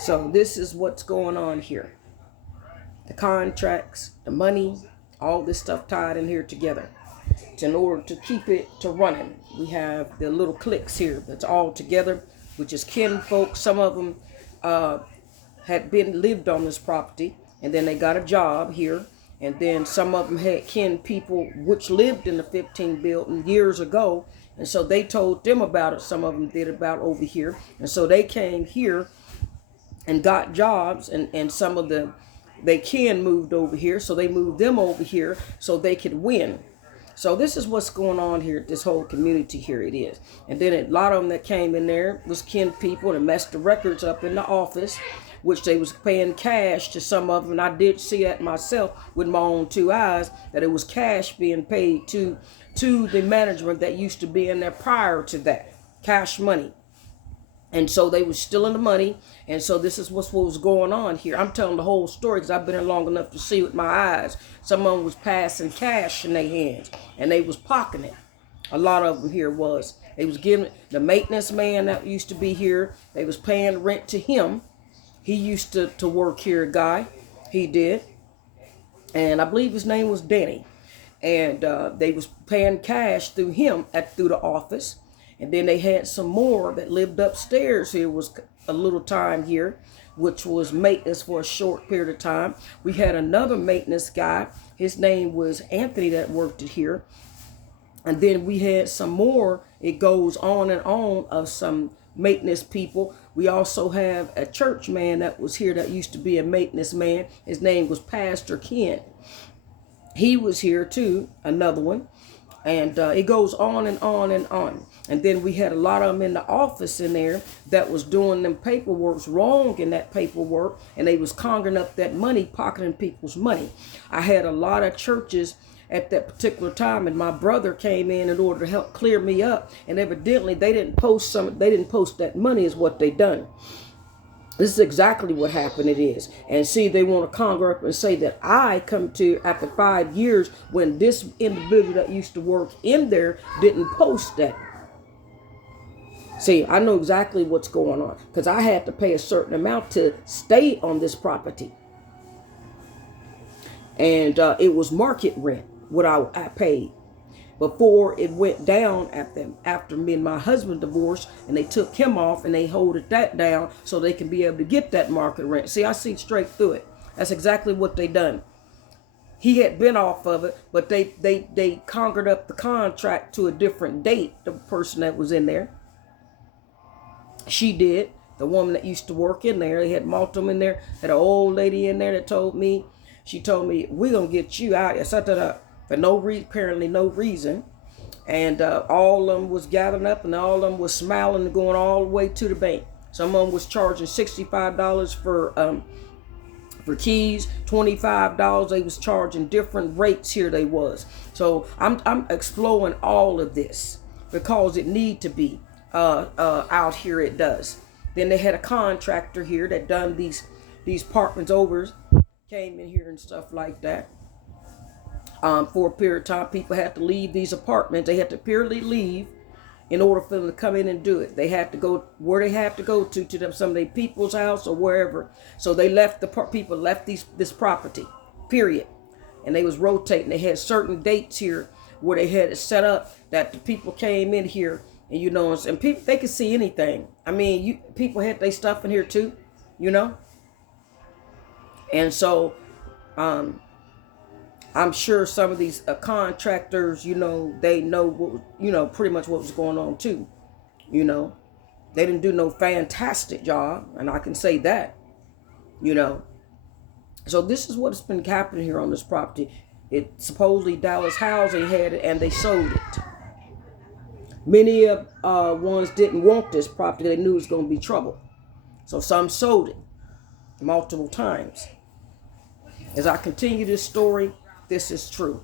So this is what's going on here. The contracts, the money, all this stuff tied in here together. In order to keep it to running, we have the little cliques here that's all together, which is kin folks. Some of them had been lived on this property, and then they got a job here, and then some of them had kin people which lived in the 15 building years ago, and so they told them about it. Some of them did about over here, and so they came here and got jobs, and some of they kin moved over here, so they moved them over here so they could win. So this is what's going on here, this whole community here it is. And then a lot of them that came in there was kin people that messed the records up in the office, which they was paying cash to some of them. And I did see that myself with my own two eyes, that it was cash being paid to the management that used to be in there prior to that, cash money. And so they were stealing the money. And so this is what was going on here. I'm telling the whole story because I've been here long enough to see with my eyes. Some of them was passing cash in their hands and they was pocketing it. A lot of them here was. They was giving the maintenance man that used to be here. They was paying rent to him. He used to work here, a guy. He did. And I believe his name was Danny. And they was paying cash through him through the office. And then they had some more that lived upstairs here was a little time here, which was maintenance for a short period of time. We had another maintenance guy. His name was Anthony that worked it here. And then we had some more. It goes on and on of some maintenance people. We also have a church man that was here that used to be a maintenance man. His name was Pastor Ken. He was here too, another one. And it goes on and on and on. And then we had a lot of them in the office in there that was doing them paperworks wrong in that paperwork. And they was conjuring up that money, pocketing people's money. I had a lot of churches at that particular time. And my brother came in order to help clear me up. And evidently they didn't post that money is what they done. This is exactly what happened it is. And see, they want to conjure up and say that I come to after 5 years when this individual that used to work in there didn't post that. See, I know exactly what's going on because I had to pay a certain amount to stay on this property. And it was market rent, what I paid. Before it went down after me and my husband divorced, and they took him off and they holded that down so they can be able to get that market rent. See, I see straight through it. That's exactly what they done. He had been off of it, but they conquered up the contract to a different date, the person that was in there. She did, the woman that used to work in there. They had multiple in there. Had an old lady in there that told me, we're going to get you out. For apparently no reason. And all of them was gathering up and all of them was smiling and going all the way to the bank. Some of them was charging $65 for keys, $25. They was charging different rates here they was. So I'm exploring all of this because it need to be out here it does. Then they had a contractor here that done these apartments over, came in here and stuff like that. For a period of time, people had to leave these apartments. They had to purely leave in order for them to come in and do it. They had to go where they have to go to them, some of their people's house or wherever. So they left, people left this property, period. And they was rotating. They had certain dates here where they had it set up that the people came in here and, and people, they could see anything. I mean, people had their stuff in here too, And so, I'm sure some of these contractors, they know what, pretty much what was going on too. They didn't do no fantastic job, and I can say that, So this is what's been happening here on this property. It supposedly Dallas Housing had it, and they sold it. Many of ones didn't want this property. They knew it was going to be trouble. So some sold it multiple times. As I continue this story, this is true.